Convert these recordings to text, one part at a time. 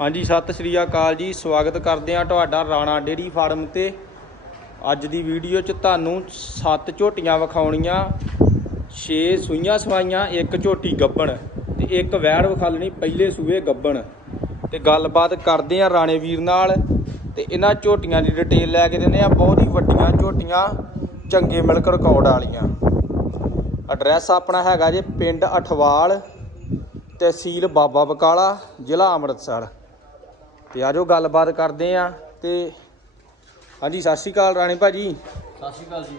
ਹਾਂਜੀ, ਸਤਿ ਸ਼੍ਰੀ ਅਕਾਲ ਜੀ। ਸਵਾਗਤ ਕਰਦੇ ਆ ਤੁਹਾਡਾ ਰਾਣਾ ਡੇਰੀ ਫਾਰਮ ਤੇ। ਅੱਜ ਦੀ ਵੀਡੀਓ 'ਚ ਤੁਹਾਨੂੰ ਸੱਤ ਝੋਟੀਆਂ ਵਿਖਾਉਣੀਆਂ। 6 ਸੂਈਆਂ ਸਵਾਈਆਂ, ਇੱਕ ਝੋਟੀ ਗੱਬਣ ਤੇ ਇੱਕ ਵੈੜ ਵਿਖਾਲਣੀ, ਪਹਿਲੇ ਸੂਏ ਗੱਬਣ। ਤੇ ਗੱਲਬਾਤ ਕਰਦੇ ਆ ਰਾਣੇ ਵੀਰ ਨਾਲ ਤੇ ਇਹਨਾਂ ਝੋਟੀਆਂ ਦੀ ਡਿਟੇਲ ਲੈ ਕੇ ਦਿੰਦੇ ਆ ਬਹੁਤ ਹੀ ਵੱਡੀਆਂ ਝੋਟੀਆਂ, ਚੰਗੇ ਮਿਲਕ ਰਿਕਾਰਡ ਵਾਲੀਆਂ। ਐਡਰੈਸ ਆਪਣਾ ਹੈਗਾ ਜੇ, ਪਿੰਡ ਅਠਵਾਲ ਤਹਿਸੀਲ ਬਾਬਾ ਬਕਾਲਾ, ਜ਼ਿਲ੍ਹਾ ਅੰਮ੍ਰਿਤਸਰ। ਤੇ ਆਜੋ ਗੱਲਬਾਤ ਕਰਦੇ ਆ ਤੇ ਹਾਂਜੀ ਸਤਿ ਸ਼੍ਰੀ ਅਕਾਲ ਰਾਣੀ ਭਾਜੀ। ਸਤਿ ਸ਼੍ਰੀ ਅਕਾਲ ਜੀ।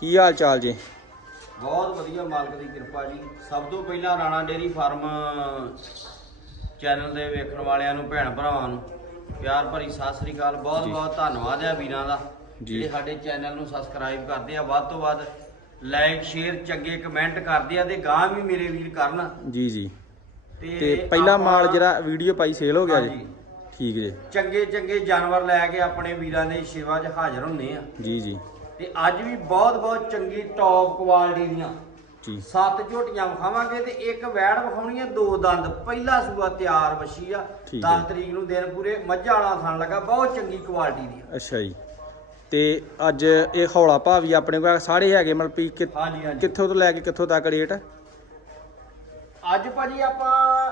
ਕੀ ਹਾਲ ਚਾਲ ਜੀ? ਬਹੁਤ ਵਧੀਆ ਮਾਲਕ ਦੀ ਕਿਰਪਾ ਜੀ। ਸਭ ਤੋਂ ਪਹਿਲਾਂ ਰਾਣਾ ਡੇਰੀ ਫਾਰਮ ਚੈਨਲ ਦੇ ਵੇਖਣ ਵਾਲਿਆਂ ਨੂੰ ਭੈਣ ਭਰਾਵਾਂ ਨੂੰ ਪਿਆਰ ਭਰੀ ਸਤਿ ਸ੍ਰੀ ਅਕਾਲ। ਬਹੁਤ। ਬਹੁਤ ਧੰਨਵਾਦ ਹੈ ਵੀਰਾਂ ਦਾ। ਜਿਹੜੇ ਸਾਡੇ ਚੈਨਲ ਨੂੰ ਸਬਸਕ੍ਰਾਈਬ ਕਰਦੇ ਆ। ਵੱਧ ਤੋਂ ਵੱਧ ਲਾਈਕ ਸ਼ੇਅਰ ਚੰਗੇ ਕਮੈਂਟ ਕਰਦੇ ਆ ਤੇ ਗਾਂ ਵੀ ਮੇਰੇ ਵੀਰ ਕਰਨ। ਜੀ ਜੀ। ਤੇ ਪਹਿਲਾ ਮਾਲ ਜਿਹੜਾ ਵੀਡੀਓ ਪਾਈ ਸੇਲ ਹੋ ਗਿਆ ਜੀ। ਠੀਕ ਜੀ। ਚੰਗੇ ਚੰਗੇ ਜਾਨਵਰ ਲੈ ਕੇ ਆਪਣੇ ਵੀਰਾਂ ਦੀ ਸੇਵਾ 'ਚ ਹਾਜ਼ਰ ਹੁੰਨੇ ਆ। ਜੀ ਜੀ। ਤੇ ਅੱਜ ਵੀ ਬਹੁਤ ਬਹੁਤ ਚੰਗੀ ਟੌਪ ਕੁਆਲਿਟੀ ਦੀਆਂ ਜੀ। ਸੱਤ ਝੋਟੀਆਂ ਵਿਖਾਵਾਂਗੇ ਤੇ ਇੱਕ ਵੈੜ ਵਿਖਾਉਣੀ ਆ ਦੋ ਦੰਦ। ਪਹਿਲਾ ਸੂਆ ਤਿਆਰ ਵਛੀ ਆ। ਠੀਕ 10 ਹੈ। ਤਰੀਕ ਨੂੰ ਦਿਨ ਪੂਰੇ ਮੱਝਾਂ ਵਾਲਾ ਥਣ ਲੱਗਾ ਬਹੁਤ ਚੰਗੀ ਕੁਆਲਿਟੀ ਦੀ ਆ। ਅੱਛਾ ਜੀ। ਤੇ ਅੱਜ ਇਹ ਹੌਲਾ ਭਾਵੀ ਆਪਣੇ ਕੋਲ ਸਾਰੇ ਹੈਗੇ ਮਤਲਬ ਵੀ ਕਿ- ਹਾਂਜੀ ਹਾਂਜੀ। ਕਿੱਥੋਂ ਤੋਂ ਲੈ ਕੇ ਕਿੱਥੋਂ ਤੱਕ ਰੇਟ ਅੱਜ ਭਾਜੀ ਆਪਾਂ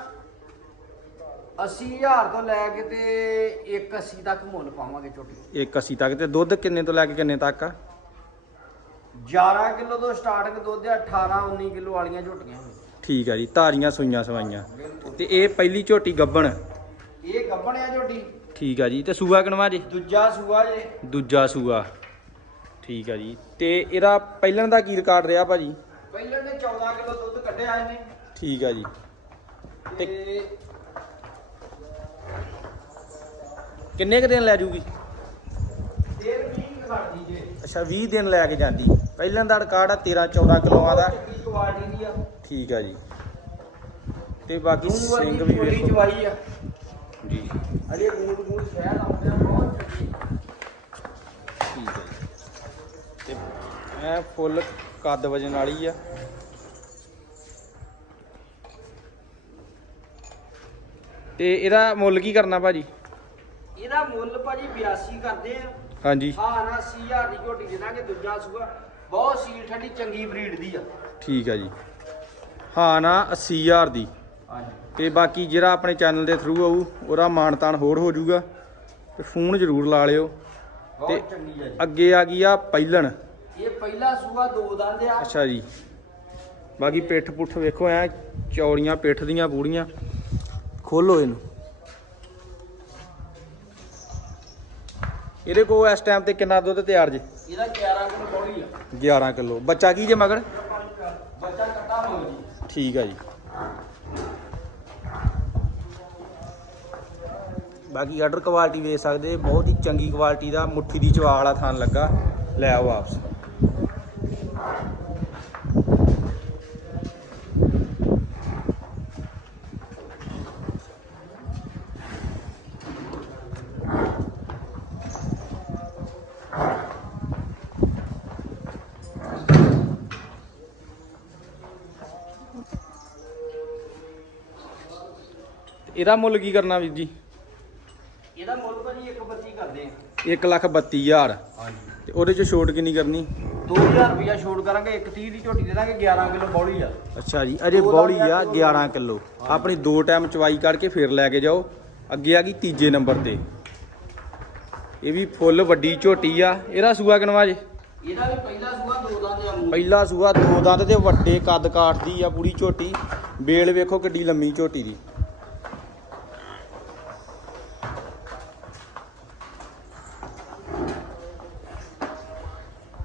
80000 ਤੋਂ ਲੈ ਕੇ ਤੇ 180 ਤੱਕ ਮੁੱਲ ਪਾਵਾਂਗੇ ਝੋਟੀ 180 ਤੱਕ ਤੇ ਦੁੱਧ ਕਿੰਨੇ ਤੋਂ ਲੈ ਕੇ ਕਿੰਨੇ ਤੱਕ ਆ? 11 ਕਿਲੋ ਤੋਂ ਸਟਾਰਟਿੰਗ ਦੁੱਧ ਆ 18 19 ਕਿਲੋ ਵਾਲੀਆਂ ਝੋਟੀਆਂ ਠੀਕ ਆ ਜੀ ਧਾਰੀਆਂ ਸੂਈਆਂ ਸਵਾਈਆਂ। ਤੇ ਇਹ ਪਹਿਲੀ ਝੋਟੀ ਗੱਬਣ? ਇਹ ਗੱਬਣਿਆ ਝੋਟੀ। ਠੀਕ ਆ ਜੀ ਤੇ ਸੂਆ ਕਿਨਵਾ ਜੀ? ਦੂਜਾ ਸੂਆ ਜੇ। ਦੂਜਾ ਸੂਆ। ਠੀਕ ਆ ਜੀ ਤੇ ਇਹਦਾ ਪਹਿਲਣ ਦਾ ਕੀ ਰਿਕਾਰਡ ਰਿਹਾ ਭਾਜੀ? ਪਹਿਲਾਂ ਨੇ 14 ਕਿਲੋ ਦੁੱਧ ਕੱਢਿਆ ਇਹਨੇ। ਠੀਕ ਆ ਜੀ। ਤੇ- ਤੇ ਕਿੰਨੇ ਕੁ ਦਿਨ ਲੈ ਜੂਗੀ? ਖੜਦੀ ਜੇ। ਅੱਛਾ 20 ਦਿਨ ਲੈ ਕੇ ਜਾਂਦੀ। ਪਹਿਲਣ ਦਾ ਰਿਕਾਰਡ ਆ 13 14 ਕਿਲੋਆਂ ਦਾ। ਚੰਗੀ ਕੁਆਲਿਟੀ ਦੀ ਆ। ਠੀਕ ਆ ਜੀ। ਤੇ ਬਾਕੀ ਸਿੰਘ ਵੀ ਛੋਟੀ ਵੇਖੋ। ਚਵਾਈ ਆ। ਜੀ। ਅਰੇ ਗੂੜ ਗੂੜ ਸ਼ਹਿਰ ਆਉਂਦੇ ਆ ਬਹੁਤ ਚੰਗੀ। ਠੀਕ ਹੈ ਜੀ। ਤੇ ਐ ਫੁੱਲ ਕੱਦ ਵਜਨ ਵਾਲੀ ਆ। ਤੇ ਇਹਦਾ ਮੁੱਲ ਕੀ ਕਰਨਾ ਭਾਜੀ? ਇਹਦਾ ਮੁੱਲ ਭਾਜੀ 82 ਕਰਦੇ ਆ। ਹਾਂਜੀ। ਹਾਂ ਨਾ 80000 ਦੀ ਝੋਟੀ ਦੇ ਦਾਂਗੇ ਦੂਜਾ ਸੂਆ। ਬਹੁਤ ਸੀਲ ਠੰਡੀ ਚੰਗੀ ਬਰੀਡ ਦੀ ਆ। ਠੀਕ ਆ ਜੀ। ਹਾਂ ਨਾ 80000 ਦੀ। ਹਾਂਜੀ। ਤੇ ਬਾਕੀ ਜਿਹੜਾ ਆਪਣੇ ਚੈਨਲ ਦੇ ਥਰੂ ਆਊ ਉਹਦਾ ਮਾਨਤਾਨ ਹੋਰ ਹੋ ਜਾਊਗਾ। ਤੇ ਫੋਨ ਜ਼ਰੂਰ ਲਾ ਲਿਓ। ਬਹੁਤ ਤੇ- ਚੰਗੀ ਆ ਜੀ। ਅੱਗੇ ਆ ਗਈ ਆ ਪਹਿਲਣ ਇਹ ਪਹਿਲਾ ਸੂਆ ਦੋ ਦੰਦ ਆ। ਅੱਛਾ ਜੀ। ਬਾਕੀ ਪਿੱਠ ਪੁੱਠ ਵੇਖੋ ਐ ਚੌੜੀਆਂ ਪਿੱਠ ਦੀਆਂ ਪੂੜੀਆਂ ਖੋਲੋ ਇਹਨੂੰ। ਇਹਦੇ ਕੋਲ ਇਸ ਟਾਈਮ ਤੇ ਕਿੰਨਾ ਦੁੱਧ ਤਿਆਰ ਜੇ? ਇਹਦਾ 11 ਕਿਲੋ ਬੋਲੀ ਆ। 11 ਕਿਲੋ। ਬੱਚਾ ਕੀ ਜੇ ਮਗਰ? ਬੱਚਾ ਕੱਟਾ ਮੰਗ ਜੀ। ਠੀਕ ਆ ਜੀ। ਬਾਕੀ ਆਰਡਰ ਕੁਆਲਿਟੀ ਵੇਖ ਸਕਦੇ ਬਹੁਤ ਹੀ ਚੰਗੀ ਕੁਆਲਿਟੀ ਦਾ ਮੁੱਠੀ ਦੀ ਚਵਾ ਵਾਲਾ ਥਾਨ ਲੱਗਾ। ਲੈ ਆਓ ਵਾਪਸ। ਇਹਦਾ ਮੁੱਲ ਕੀ ਕਰਨਾ ਵੀਰ ਜੀ? ਇਹਦਾ ਮੁੱਲ ਭਾਜੀ ਇੱਕ ਬੱਤੀ ਕਰਦੇ ਆ। 1 ਲੱਖ 32000 ਹਾਂਜੀ। ਤੇ ਉਹਦੇ ਚ ਛੋਟ ਕਿੰਨੀ ਕਰਨੀ? 2000 ਰੁਪਇਆ ਛੋੜ ਕਰਾਂਗੇ ਇੱਕ 30 ਦੀ ਝੋਟੀ ਦੇ ਦਾਂਗੇ 11 ਕਿਲੋ ਬੋਲੀ ਆ। ਅੱਛਾ ਜੀ ਅਜੇ ਬੌਲੀ ਆ 11 ਕਿਲੋ। ਆਪਣੀ ਦੋ ਟਾਈਮ ਚਵਾਈ ਕਰਕੇ ਫਿਰ ਲੈ ਕੇ ਜਾਓ। ਅੱਗੇ ਆ ਗਈ ਤੀਜੇ ਨੰਬਰ ਤੇ। ਇਹ ਵੀ ਫੁੱਲ ਵੱਡੀ ਝੋਟੀ ਆ। ਇਹਦਾ ਸੂਆ ਕਿਨਵਾ ਜੇ? ਇਹਦਾ ਵੀ ਪਹਿਲਾ ਸੂਆ ਦੋ ਦੰਦ ਆ ਪਹਿਲਾ ਸੂਆ ਦੋ ਦੰਦ ਤੇ ਵੱਡੇ ਕੱਦ ਕਾਟਦੀ ਆ ਪੂਰੀ ਝੋਟੀ। ਬੇਲ ਵੇਖੋ ਕਿੱਡੀ ਲੰਮੀ ਝੋਟੀ ਦੀ।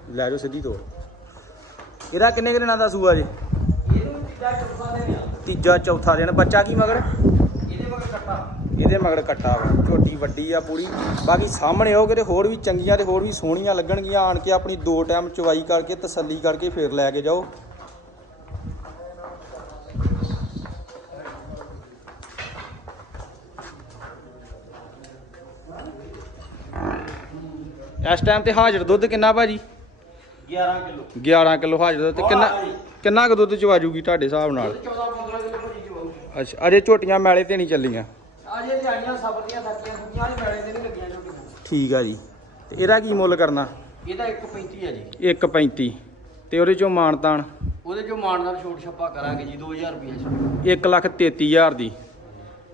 ਲੈ ਜਾਓ ਸਿੱਧੀ ਤੋਰ। ਇਹਦਾ ਕਿੰਨੇ ਕੁ ਦਿਨਾਂ ਦਾ ਸੂਆ ਜੇ? ਇਹਨੂੰ ਤੀਜਾ ਚੌਥਾ ਦੇ ਆ ਤੀਜਾ ਚੌਥਾ ਦਿਨ। ਬੱਚਾ ਕੀ ਮਗਰ? ਇਹਦੇ ਮਗਰ ਕੱਟਾ ਇਹਦੇ ਮਗਰ ਕੱਟਾ ਵਾ। ਝੋਟੀ ਵੱਡੀ ਆ ਪੂਰੀ। ਬਾਕੀ ਸਾਹਮਣੇ ਆਓਗੇ ਤੇ ਹੋਰ ਵੀ ਚੰਗੀਆਂ ਤੇ ਹੋਰ ਵੀ ਸੋਹਣੀਆਂ ਲੱਗਣਗੀਆਂ। ਆਣ ਕੇ ਆਪਣੀ ਦੋ ਟਾਈਮ ਚਵਾਈ ਕਰਕੇ, ਤਸੱਲੀ ਕਰਕੇ ਫੇਰ ਲੈ ਕੇ ਜਾਓ। ਇਸ ਟਾਈਮ ਤੇ ਹਾਜ਼ਰ ਦੁੱਧ ਕਿੰਨਾ ਭਾਜੀ? 11 ਕਿਲੋ। 11 ਕਿਲੋ ਹਾਜ਼ਰ ਤੇ ਕਿੰਨਾ ਕਿੰਨਾ ਕੁ ਦੁੱਧ ਚਵਾ ਜੂਗੀ ਤੁਹਾਡੇ ਹਿਸਾਬ ਨਾਲ? 14 15 ਕਿਲੋ ਚਵਾਉ ਅੱਛਾ ਅਜੇ ਝੋਟੀਆਂ ਮੈਲੇ ਤੇ ਨਹੀਂ ਚੱਲੀਆਂ? ਆ ਅਜੇ ਤੇ ਆਈਆਂ ਸਬਰ ਦੀਆਂ ਥੱਕੀਆਂ ਵਾਲੇ ਮੈਲੇ ਤੇ ਨਹੀਂ ਲੱਗੀਆਂ ਝੋਟੀਆਂ। ਠੀਕ ਆ ਜੀ। ਤੇ ਇਹਦਾ ਕੀ ਮੁੱਲ ਕਰਨਾ? ਇਹਦਾ 1.35 ਹੈ ਜੀ। 1.35 ਤੇ ਉਹਦੇ ਚੋਂ ਮਾਨਤਾਨ ਉਹਦੇ ਚੋਂ ਨਾਲ ਛੋਟ ਛੱਪਾ ਕਰਾਂਗੇ ਜੀ 2000 ਰੁਪਏ 133000 ਦੀ।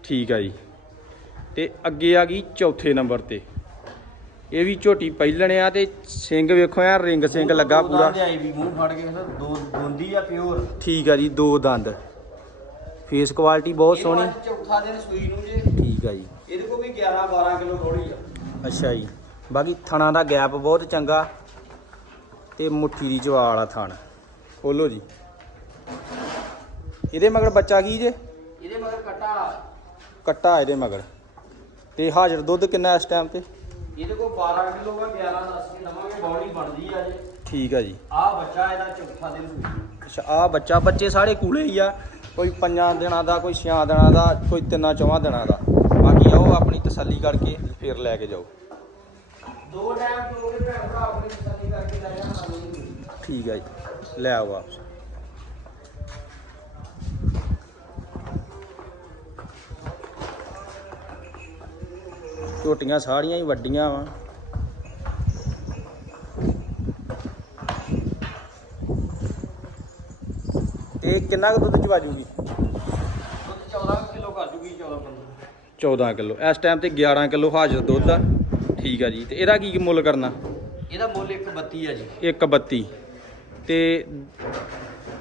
ਠੀਕ ਆ ਜੀ। ਤੇ ਅੱਗੇ ਆ ਗਈ ਚੌਥੇ ਨੰਬਰ ਤੇ। ਇਹ ਵੀ ਝੋਟੀ ਪਹਿਲਣ ਆ ਤੇ ਸਿੰਘ ਵੇਖੋ ਯਾਰ ਰਿੰਗ ਸਿੰਘ ਲੱਗਾ ਪੂਰਾ। ਆਈ ਵੀ ਮੂੰਹ ਫੜ ਕੇ ਨਾ ਦੋ ਦੋਂਦੀ ਆ ਪਿਓਰ। ਠੀਕ ਆ ਜੀ ਦੋ ਦੰਦ। ਫੇਸ ਕੁਆਲਿਟੀ ਬਹੁਤ ਸੋਹਣੀ। ਚੌਥਾ ਦਿਨ ਸੂਈ ਨੂੰ ਜੀ। ਠੀਕ ਆ ਜੀ। ਇਹਦੇ ਕੋਲ ਵੀ 11 12 ਕਿਲੋ ਥੋੜੀ ਆ। ਅੱਛਾ ਜੀ। ਬਾਕੀ ਥਣਾ ਦਾ ਗੈਪ ਬਹੁਤ ਚੰਗਾ ਤੇ ਮੁੱਠੀ ਦੀ ਜਵਾਲ ਆ ਥਣ। ਖੋਲੋ ਜੀ। ਇਹਦੇ ਮਗਰ ਬੱਚਾ ਕੀ ਜੇ? ਇਹਦੇ ਮਗਰ ਕਟਾ। ਕੱਟਾ ਇਹਦੇ ਮਗਰ। ਤੇ ਹਾਜ਼ਰ ਦੁੱਧ ਕਿੰਨਾ ਇਸ ਟਾਈਮ ਤੇ? ਇਹਦੇ ਕੋਲ 12 ਕਿਲੋ ਦਾ 11 ਦੱਸ ਕੇ ਦਵਾਂਗੇ ਬੌਡੀ ਬਣਦੀ ਆ ਜੀ। ਠੀਕ ਆ ਜੀ। ਆ ਬੱਚਾ ਇਹਦਾ ਚੌਥਾ ਦਿਨ। ਅੱਛਾ ਆ ਬੱਚਾ ਬੱਚੇ ਸਾਰੇ ਕੂਲੇ ਹੀ ਆ। ਕੋਈ ਪੰਜਾਂ ਦਿਨਾਂ ਦਾ ਕੋਈ ਛਿਆਂ ਦਿਨਾਂ ਦਾ ਕੋਈ ਤਿੰਨਾਂ ਚੌਵਾਂ ਦਿਨਾਂ ਦਾ। ਬਾਕੀ ਆਓ ਆਪਣੀ ਤਸੱਲੀ ਕਰਕੇ ਫਿਰ ਲੈ ਕੇ ਜਾਓ। ਦੋ ਟਾਈਮ ਚੋਗੇ ਭੈਣ ਭਰਾ ਆਪਣੀ ਤਸੱਲੀ ਕਰਕੇ ਲੈ ਜਾਣਾ। ਠੀਕ ਆ ਜੀ। ਲੈ ਆਓ ਵਾਪਸ। ਝੋਟੀਆਂ ਸਾਰੀਆਂ ਹੀ ਵੱਡੀਆਂ ਵਾ। ਤੇ ਕਿੰਨਾ ਕੁ ਦੁੱਧ ਚਵਾ ਜੂਗੀ ਦੁੱਧ 14 ਕਿਲੋ ਕਰ ਜੂਗੀ 14 ਕਿਲੋ। 14 ਕਿਲੋ ਇਸ ਟਾਈਮ ਤੇ 11 ਕਿਲੋ ਹਾਜ਼ਰ ਦੁੱਧ ਆ। ਠੀਕ ਆ ਜੀ। ਤੇ ਇਹਦਾ ਕੀ ਮੁੱਲ ਕਰਨਾ? ਇਹਦਾ ਮੁੱਲ 132 ਆ ਜੀ। 132 ਤੇ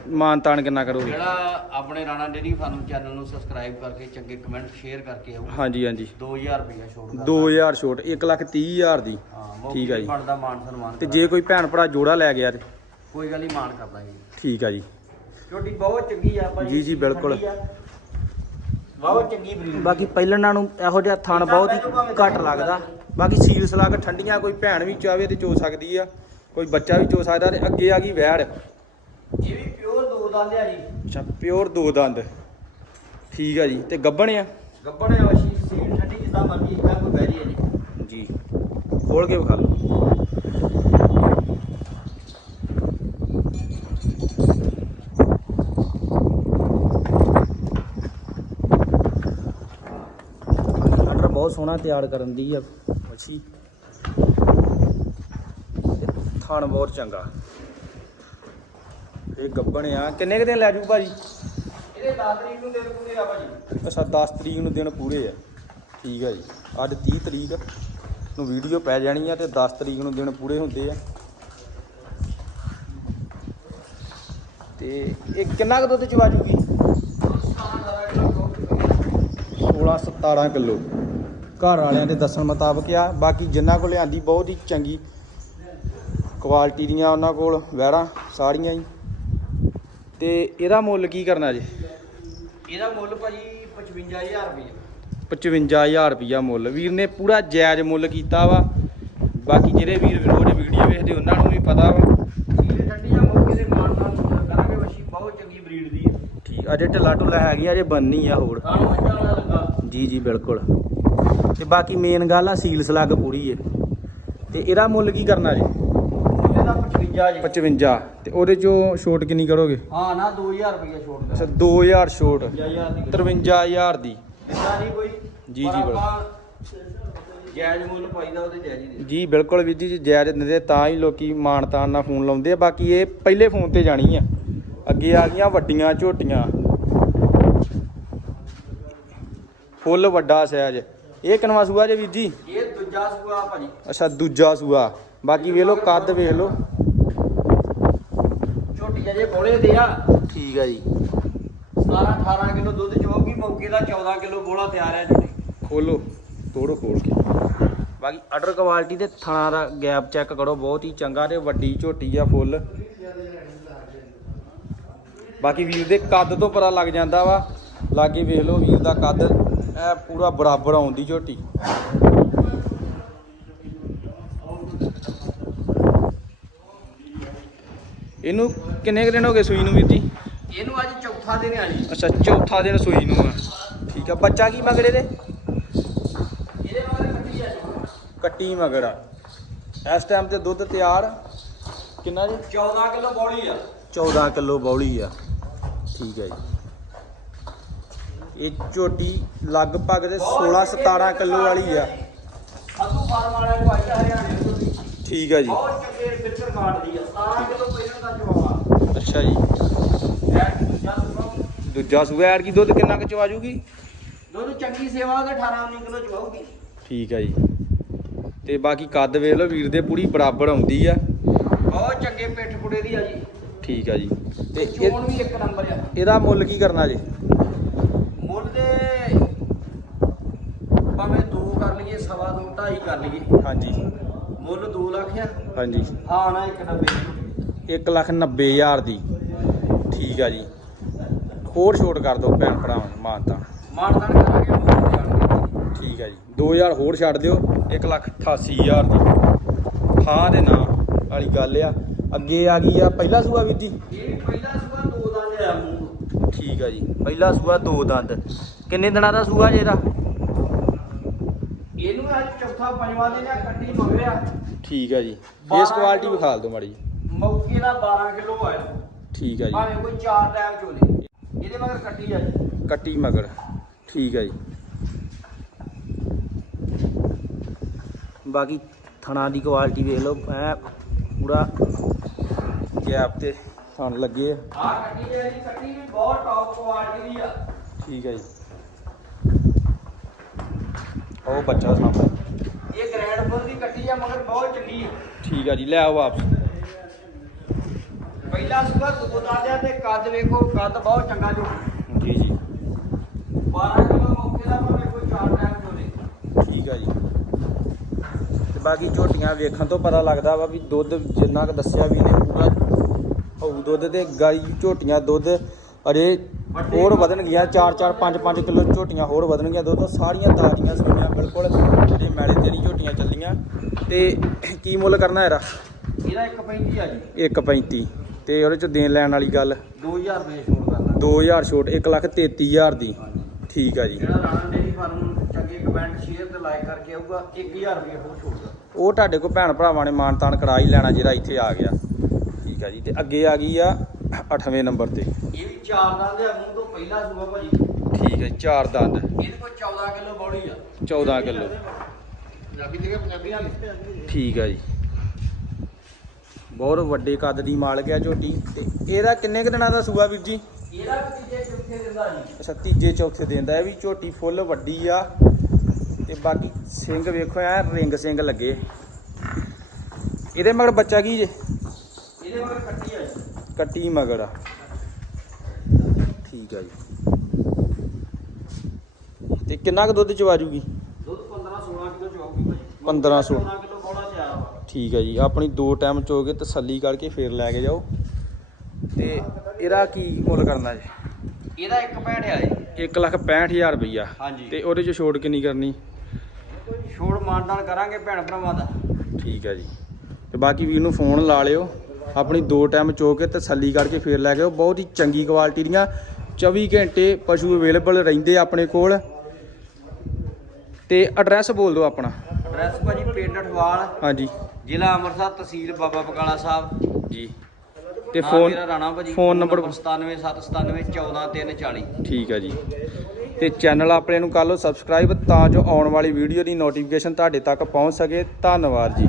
ਮਾਨਤਾਨ ਕਿੰਨਾ ਕਰੋਗੇ? ਜਿਹੜਾ ਆਪਣੇ ਰਾਣਾ ਡੇਰੀ ਫਾਰਮ ਚੈਨਲ ਨੂੰ ਸਬਸਕ੍ਰਾਈਬ ਕਰਕੇ ਚੰਗੇ ਕਮੈਂਟ ਸ਼ੇਅਰ ਕਰਕੇ ਆਓ। ਹਾਂਜੀ ਹਾਂਜੀ। 2000 ਰੁਪਇਆ ਛੋੜ ਦਾਂਗੇ। 2000 ਛੋਟ 130000 ਦੀ। ਹਾਂ ਠੀਕ ਆ ਜੀ। ਬਣਦਾ ਮਾਨ ਸਨਮਾਨ ਤੇ ਜੇ ਕੋਈ ਭੈਣ ਭਰਾ ਜੋੜਾ ਲੈ ਗਿਆ ਤੇ? ਕੋਈ ਗੱਲ ਨਹੀਂ ਮਾਨ ਕਰ ਦਾਂਗੇ ਠੀਕ ਆ ਜੀ। ਛੋਟੀ ਬਹੁਤ ਚੰਗੀ ਆ ਭਾਜੀ ਜੀ, ਜੀ, ਬਿਲਕੁਲ। ਬਹੁਤ ਚੰਗੀ ਬਰੀਡ ਬਾਕੀ ਪਹਿਲਣਾ ਨੂੰ ਇਹੋ ਜਿਹਾ ਥਣ ਬਹੁਤ ਹੀ ਘੱਟ ਲੱਗਦਾ। ਬਾਕੀ ਸੀਲ ਸਲਾਗ ਠੰਡੀਆਂ ਕੋਈ ਭੈਣ ਵੀ ਚਾਵੇ ਤੇ ਚੋ ਸਕਦੀ ਆ। ਕੋਈ ਬੱਚਾ ਵੀ ਚੋ ਸਕਦਾ ਤੇ ਅੱਗੇ ਆ ਗਈ ਵੈੜ। ਇਹ ਵੀ ਦੋ ਦੰਦ ਆ ਜੀ। ਅੱਛਾ ਪਿਓਰ ਦੋ ਦੰਦ। ਠੀਕ ਆ ਜੀ ਤੇ ਗੱਬਣ ਆ? ਗੱਬੜ ਆ ਵਸ਼ੀ ਸੀਲ ਠੰਡੀ ਜਿੱਦਾਂ ਮਰਜ਼ੀ ਇੱਦਾਂ ਕੋਈ ਬੈਰੀ ਆ ਜੀ। ਜੀ। ਖੋਲ ਕੇ ਵਿਖਾ ਲਓ। ਬਹੁਤ ਸੋਹਣਾ ਤਿਆਰ ਕਰਨ ਦੀ ਆ। ਮੱਛੀ। ਥਣ ਬਹੁਤ ਚੰਗਾ। ਇਹ ਗੱਬਣ ਆ। ਕਿੰਨੇ ਕੁ ਦਿਨ ਲੈ ਜੂ ਭਾਜੀ? ਇਹਦੇ 10 ਤਰੀਕ ਨੂੰ ਦਿਨ ਪੂਰੇ ਆ ਭਾਜੀ। ਅੱਛਾ 10 ਤਰੀਕ ਨੂੰ ਦਿਨ ਪੂਰੇ ਆ। ਠੀਕ ਆ ਜੀ। ਅੱਜ 30 ਤਰੀਕ ਨੂੰ ਵੀਡੀਓ ਪੈ ਜਾਣੀ ਆ ਤੇ 10 ਤਰੀਕ ਨੂੰ ਦਿਨ ਪੂਰੇ ਹੁੰਦੇ ਆ। ਤੇ ਇਹ ਕਿੰਨਾ ਕੁ ਦੁੱਧ ਚਵਾ ਜੂਗੀ? 16 17 ਕਿਲੋ। ਘਰ ਵਾਲਿਆਂ ਦੇ ਦੱਸਣ ਮੁਤਾਬਕ ਆ। ਬਾਕੀ ਜਿੰਨਾ ਕੋਲ ਲਿਆਂਦੀ ਬਹੁਤ ਹੀ ਚੰਗੀ ਕੁਆਲਿਟੀ ਦੀਆਂ ਉਹਨਾਂ ਕੋਲ ਵੈੜਾਂ ਸਾਰੀਆਂ ਹੀ ਤੇ ਇਹਦਾ ਮੁੱਲ ਕੀ ਕਰਨਾ ਜੀ? ਇਹਦਾ ਮੁੱਲ ਭਾਜੀ 55000 ਰੁਪਏ। 55000 ਰੁਪਿਆ ਮੁੱਲ। ਵੀਰ ਨੇ ਪੂਰਾ ਜਾਇਜ਼ ਮੁੱਲ ਕੀਤਾ ਵਾ। ਬਾਕੀ ਜਿਹੜੇ ਵੀਰ ਰੋਜ਼ ਵੀਡੀਓ ਵੇਖਦੇ ਉਹਨਾਂ ਨੂੰ ਵੀ ਪਤਾ ਵਾ। ਠੀਕ ਅਜੇ ਢਿੱਲਾ ਢੁੱਲਾ ਹੈਗੀ ਅਜੇ ਬੰਨੀ ਆ ਹੋਰ। ਜੀ ਜੀ ਬਿਲਕੁਲ। ਤੇ ਬਾਕੀ ਮੇਨ ਗੱਲ ਆ ਸੀਲ ਸਲੱਗ ਪੂਰੀ ਏ। ਤੇ ਇਹਦਾ ਮੁੱਲ ਕੀ ਕਰਨਾ ਜੀ? ਇਹਦਾ 55 ਜੀ। 55 ਤੇ ਉਹਦੇ ਚੋਂ ਛੋਟ ਕਿੰਨੀ ਕਰੋਗੇ? ਹਾਂ ਨਾ 2000 ਰੁਪਏ ਛੋੜ ਅੱਛਾ ਦਾ 2000 ਛੋਟ। 55000 ਦੀ। 53000 ਦੀ। ਇਦਾਂ ਨਹੀਂ ਕੋਈ। ਜੀ, ਜੀ, ਬਿਲਕੁਲ। ਜਾਇਜ਼ ਮੁੱਲ ਪਾਈਦਾ ਉਹਦੇ ਜਾਇਜ਼ ਹੀ ਜੀ ਬਿਲਕੁਲ ਵੀਰ ਜੀ ਜੇ ਜਾਇਜ਼ ਦਿੰਦੇ ਤਾਂ ਹੀ ਲੋਕੀ ਮਾਨਤਾਨ ਨਾਲ ਫੋਨ ਲਾਉਂਦੇ ਆ। ਬਾਕੀ ਇਹ ਪਹਿਲੇ ਫੋਨ ਤੇ ਜਾਣੀ ਆ। ਅੱਗੇ ਆ ਗਈਆਂ ਵੱਡੀਆਂ ਝੋਟੀਆਂ। ਫੁੱਲ ਵੱਡਾ ਸਾਈਜ਼ ਇਹ ਕਿਨਵਾ ਸੂਆ ਜੇ ਵੀਰ ਜੀ? ਇਹ ਦੂਜਾ ਸੂਆ ਭਾਜੀ। ਅੱਛਾ ਦੂਜਾ ਸੂਆ। ਬਾਕੀ ਵੇਖ ਲਓ ਕੱਦ ਵੇਖ ਲਓ। ਬੋਲੇ ਦੇ ਆ। ਠੀਕ ਆ ਜੀ। 17 18 ਕਿਲੋ ਦੁੱਧ ਚੋਗੀ ਮੌਕੇ ਦਾ 14 ਕਿਲੋ ਬੋਲਾ ਤਿਆਰ ਹੈ ਜੀ। ਖੋਲੋ ਤੋੜੋ ਖੋਲ ਕੇ। ਬਾਕੀ ਆਰਡਰ ਕੁਆਲਿਟੀ ਤੇ ਥਣਾ ਦਾ ਗੈਪ ਚੈੱਕ ਕਰੋ ਬਹੁਤ ਹੀ ਚੰਗਾ ਤੇ ਵੱਡੀ ਝੋਟੀ ਆ ਫੁੱਲ। ਬਾਕੀ ਵੀਰ ਦੇ ਕੱਦ ਤੋਂ ਪਤਾ ਲੱਗ ਜਾਂਦਾ ਵਾ। ਲਾਗੇ ਵੇਖ ਲਓ ਵੀਰ ਦਾ ਕੱਦ ਐ ਪੂਰਾ ਬਰਾਬਰ ਆਉਂਦੀ ਝੋਟੀ। ਇਹਨੂੰ ਕਿੰਨੇ ਕੁ ਦਿਨ ਹੋ ਗਏ ਸੂਈ ਨੂੰ ਵੀਰ ਜੀ? ਇਹਨੂੰ ਅੱਜ ਚੌਥਾ ਦਿਨ ਆ ਜੀ। ਅੱਛਾ ਚੌਥਾ ਦਿਨ ਸੂਈ ਨੂੰ ਆ। ਠੀਕ ਆ ਬੱਚਾ ਕੀ ਮਗੜੇ ਦੇ ਇਹਦੇ ਬਾਰੇ ਕੱਟੀ ਆ ਜੀ। ਕੱਟੀ ਮਗਰ ਆ। ਇਸ ਟਾਈਮ ਤੇ ਦੁੱਧ ਤਿਆਰ। ਕਿੰਨਾ ਜੀ? 14 ਕਿਲੋ ਬੋਲੀ ਆ। 14 ਕਿਲੋ ਬੌਲੀ ਆ। ਠੀਕ ਹੈ ਜੀ। ਇਹ ਝੋਟੀ ਲਗਭਗ ਦੇ 16 17 ਕਿਲੋ ਵਾਲੀ ਆ। ਅਸੂ ਫਾਰਮ ਵਾਲਿਆਂ ਨੂੰ ਆਈ ਹਰਿਆਣੇ ਤੋਂ। ਠੀਕ ਆ ਜੀ। ਬਹੁਤ ਚੰਗੇ ਫਿੱਟਰ ਕਾਟਦੀ ਆ 17 ਕਿਲੋ ਪਹਿਲਾਂ ਦਾ ਜਵਾਬ ਅੱਛਾ ਜੀ। ਦੂਜਾ ਸੂਆ ਐਡ ਕੀ ਦੁੱਧ ਕਿੰਨਾ ਕੁ ਚਵਾ ਜੂਗੀ? ਦੁੱਧ ਚੰਗੀ ਸੇਵਾ ਦੇ 18 19 ਕਿਲੋ ਚਵਾਉਗੀ ਠੀਕ ਆ ਜੀ। ਤੇ ਬਾਕੀ ਕੱਦ ਵੇਖ ਲਓ ਵੀਰ ਦੇ ਪੂਰੀ ਬਰਾਬਰ ਆਉਂਦੀ ਆ। ਬਹੁਤ ਚੰਗੇ ਪਿੱਠ ਪੁੜੇ ਦੀ ਆ ਜੀ। ਠੀਕ ਆ ਜੀ। ਤੇ ਇਹ- ਚੋਣ ਵੀ ਇੱਕ ਨੰਬਰ ਆ। ਇਹਦਾ ਮੁੱਲ ਕੀ ਕਰਨਾ ਜੀ? ਮੁੱਲ ਦੇ ਭਾਵੇਂ 2 ਕਰ ਲਈਏ ਸਵਾ ਦੋ 2.5 ਕਰ ਲਈਏ। ਹਾਂਜੀ। ਮੁੱਲ 2 ਲੱਖ ਆ। ਹਾਂਜੀ। ਹਾਂ ਨਾ 190 1 ਲੱਖ 90 ਹਜ਼ਾਰ ਦੀ। ਠੀਕ ਆ ਜੀ। ਹੋਰ ਛੋਟ ਕਰ ਦਿਓ ਭੈਣ ਭਰਾਵਾਂ ਨੂੰ ਮਾਨਤਾ ਮਾਨਦਾਨ ਕਰਾਂਗੇ ਠੀਕ ਆ ਜੀ। 2000 ਹੋਰ ਛੱਡ ਦਿਓ 1 ਲੱਖ 88 ਹਜ਼ਾਰ ਦੀ। ਥਾਂ ਦੇ ਨਾਂ ਵਾਲੀ ਗੱਲ ਆ। ਅੱਗੇ ਆ ਗਈ ਆ ਪਹਿਲਾ ਸੂਆ ਵੀਰ ਜੀ? ਇਹ ਪਹਿਲਾ ਸੁਬਾ ਦੋ ਦਾ ਲਿਆ ਮੂੰਹ ਠੀਕ ਆ ਜੀ। ਪਹਿਲਾ ਸੂਆ ਦੋ ਦੰਦ। ਕਿੰਨੇ ਦਿਨਾਂ ਦਾ ਸੂਆ ਜੇ ਇਹਦਾ? ਇਹਨੂੰ ਅੱਜ ਚੌਥਾ ਪੰਜਵਾਂ ਦਿਨ ਆ ਕੱਟੀ ਮਗਰਿਆ ਠੀਕ ਆ ਜੀ। Face quality. ਵਿਖਾਲ ਦਿਓ ਮਾੜੀ ਜੀ ਮੌਕੇ ਦਾ 12 ਕਿਲੋ ਆਇਆ ਠੀਕ ਆ ਜੀ। ਭਾਵੇਂ ਕੋਈ ਚਾਰ ਟਾਈਮ ਚੋਲੇ। ਇਹਦੇ ਮਗਰ ਕੱਟੀ ਆ ਜੀ। ਕੱਟੀ ਮਗਰ। ਠੀਕ ਆ ਜੀ। ਬਾਕੀ ਥਣਾ ਦੀ ਕੁਆਲਿਟੀ ਵੇਖ ਲਓ। ਐ ਪੂਰਾ ਗੈਪ ਤੇ ਥਣ ਲੱਗੇ ਆ। ਆਹ ਕੱਟੀ ਜਿਹੜੀ ਕੱਟੀ ਵੀ ਬਹੁਤ ਟੌਪ ਕੁਆਲਿਟੀ ਦੀ ਆ। ਠੀਕ ਹੈ ਜੀ। ਉਹ ਬੱਚਾ ਸਾਹਮਣੇ। ਇਹ ਗ੍ਰੈਂਡ ਫੁੱਲ ਦੀ ਕੱਟੀ ਆ ਮਗਰ ਬਹੁਤ ਚੰਗੀ ਆ। ਠੀਕ ਹੈ ਜੀ ਲੈ ਆਓ ਵਾਪਸ। ਪਹਿਲਾ ਸੁਬਾ ਦੋ ਦਾਦਿਆ ਤੇ ਕੱਦ ਵੇਖੋ ਕੱਦ ਬਹੁਤ ਚੰਗਾ ਜੋ। ਜੀ ਜੀ। 12 ਕਿਲੋ ਮੌਕੇ ਦਾ ਭਾਵੇਂ ਕੋਈ ਚਾਰ ਟਾਈਮ ਚੋਲੇ ਠੀਕ ਹੈ ਜੀ। ਤੇ ਬਾਕੀ ਝੋਟੀਆਂ ਵੇਖਣ ਤੋਂ ਪਤਾ ਲੱਗਦਾ ਵਾ ਵੀ ਦੁੱਧ ਜਿੰਨਾ ਕੁ ਦੱਸਿਆ ਵੀ ਨੇ ਪੂਰਾ ਹੋਊ ਦੁੱਧ ਤੇ ਗਾਈ ਝੋਟੀਆਂ ਦੁੱਧ ਅਜੇ ਹੋਰ ਵਧਣਗੀਆਂ 4 4 5 5 ਕਿਲੋ ਝੋਟੀਆਂ ਹੋਰ ਵਧਣਗੀਆਂ ਦੁੱਧ ਸਾਰੀਆਂ ਤਾਜ਼ੀਆਂ ਸੂਈਆਂ ਬਿਲਕੁਲ। ਮੈਲੇ ਤੇ ਨਹੀਂ ਝੋਟੀਆਂ ਚੱਲੀਆਂ। ਤੇ ਕੀ ਮੁੱਲ ਕਰਨਾ ਇਹਦਾ? ਇਹਦਾ 1.35 ਆ ਜੀ। 1.35 ਤੇ ਉਹਦੇ ਚ ਦੇਣ ਲੈਣ ਵਾਲੀ ਗੱਲ? 2000 ਰੁਪਏ ਛੋੜ ਕਰਦਾ 2000 ਛੋਟ 133000 ਦੀ। ਠੀਕ ਆ ਜੀ। ਜਿਹੜਾ ਰਾਣਾ ਡੇਰੀ ਫਾਰਮ ਨੂੰ ਚੰਗੇ ਕਮੈਂਟ ਸ਼ੇਅਰ ਤੇ ਲਾਈਕ ਕਰਕੇ ਆਊਗਾ 1000 ਰੁਪਏ ਹੋਰ ਛੋੜਦਾ ਉਹ ਤੁਹਾਡੇ ਕੋਲ ਭੈਣ ਭਰਾਵਾਂ ਨੇ ਮਾਨਤਾਨ ਕਰਾ ਹੀ ਲੈਣਾ ਜਿਹੜਾ ਇੱਥੇ ਆ ਗਿਆ। ਠੀਕ ਆ ਜੀ। ਤੇ ਅੱਗੇ ਆ ਗਈ ਆ 8ਵੇਂ ਨੰਬਰ ਤੇ। ਇਹ ਵੀ ਚਾਰ ਦੰਦ ਆ ਮੂੰਹ ਤੋਂ ਪਹਿਲਾ ਸੂਆ ਭਾਜੀ। ਠੀਕ ਹੈ ਚਾਰ ਦੰਦ। ਇਹਦੇ ਕੋਲ 14 ਕਿਲੋ ਬੌੜੀ ਆ। 14 ਕਿਲੋ। ਪੰਜਾਬੀ ਦੇ ਠੀਕ ਆ ਜੀ। ਬਹੁਤ ਵੱਡੇ ਕੱਦ ਦੀ ਮਾਲਕ ਆ ਝੋਟੀ। ਤੇ ਇਹਦਾ ਕਿੰਨੇ ਕੁ ਦਿਨਾਂ ਦਾ ਸੂਆ ਵੀਰ ਜੀ? ਇਹਦਾ ਤੀਜੇ ਚੌਥੇ ਦਿੰਦਾ ਜੀ। ਅੱਛਾ ਤੀਜੇ ਚੌਥੇ ਦਿਨ ਦਾ ਇਹ ਵੀ ਝੋਟੀ ਫੁੱਲ ਵੱਡੀ ਆ। ਤੇ ਬਾਕੀ ਸਿੰਘ ਵੇਖੋ ਐ ਰਿੰਗ ਸਿੰਘ ਲੱਗੇ। ਇਹਦੇ ਮਗਰ ਬੱਚਾ ਕੀ ਜੇ? ਇਹਦੇ ਮਗਰ ਕੱਟੀ ਆ ਜੀ। ਕੱਟੀ ਮਗਰ ਆ। ਠੀਕ ਆ ਜੀ। ਤੇ ਕਿੰਨਾ ਕੁ ਦੁੱਧ ਚਵਾ ਜੂਗੀ? 1500 ਠੀਕ ਹੈ ਜੀ ਆਪਣੀ ਦੋ ਟਾਈਮ ਚੋਗੇ ਤਸੱਲੀ ਕਰਕੇ ਫੇਰ ਲੈ ਕੇ ਜਾਓ। ਤੇ ਇਹਦਾ ਕੀ ਮੁੱਲ ਕਰਨਾ ਜੀ? ਇਹਦਾ 1.65 ਆ ਜੀ। 1,65,000 ਰੁਪਈਆ। ਹਾਂਜੀ। ਤੇ ਉਹਦੇ ਚ ਛੋੜ ਕਿੰਨੀ ਕਰਨੀ? ਛੋੜ ਮਾਨਦਾਨ ਕਰਾਂਗੇ ਭੈਣ ਭਰਾਵਾਂ ਦਾ। ਠੀਕ ਹੈ ਜੀ। ਤੇ ਬਾਕੀ ਵੀਰ ਨੂੰ ਫੋਨ ਲਾ ਲਿਓ। ਆਪਣੀ ਦੋ ਟਾਈਮ ਚੋ ਕੇ ਤਸੱਲੀ ਕਰਕੇ ਫੇਰ ਲੈ ਕੇ ਗਏ ਬਹੁਤ ਹੀ ਚੰਗੀ ਕੁਆਲਿਟੀ ਦੀਆਂ 24 ਘੰਟੇ ਪਸ਼ੂ ਅਵੇਲੇਬਲ ਰਹਿੰਦੇ ਆਪਣੇ ਕੋਲ। ਤੇ ਐਡਰੈਸ ਬੋਲ ਦਿਓ ਆਪਣਾ। ਐਡਰੈਸ ਭਾਜੀ ਪਿੰਡ ਅਠਵਾਲ ਹਾਂਜੀ। ਜ਼ਿਲ੍ਹਾ ਅੰਮ੍ਰਿਤਸਰ ਤਹਿਸੀਲ ਬਾਬਾ ਬਕਾਲਾ ਸਾਹਿਬ। ਜੀ। ਤੇ ਫੋਨ ਮੇਰਾ ਰਾਣਾ ਭਾਜੀ ਫੋਨ ਨੰਬਰ 9779714340 ਠੀਕ ਹੈ ਜੀ। ਤੇ ਚੈਨਲ ਆਪਣੇ ਨੂੰ ਕਰ ਲਓ ਸਬਸਕ੍ਰਾਈਬ ਤਾਂ ਜੋ ਆਉਣ ਵਾਲੀ ਵੀਡੀਓ ਦੀ ਨੋਟੀਫਿਕੇਸ਼ਨ ਤੁਹਾਡੇ ਤੱਕ ਪਹੁੰਚ ਸਕੇ। ਧੰਨਵਾਦ ਜੀ।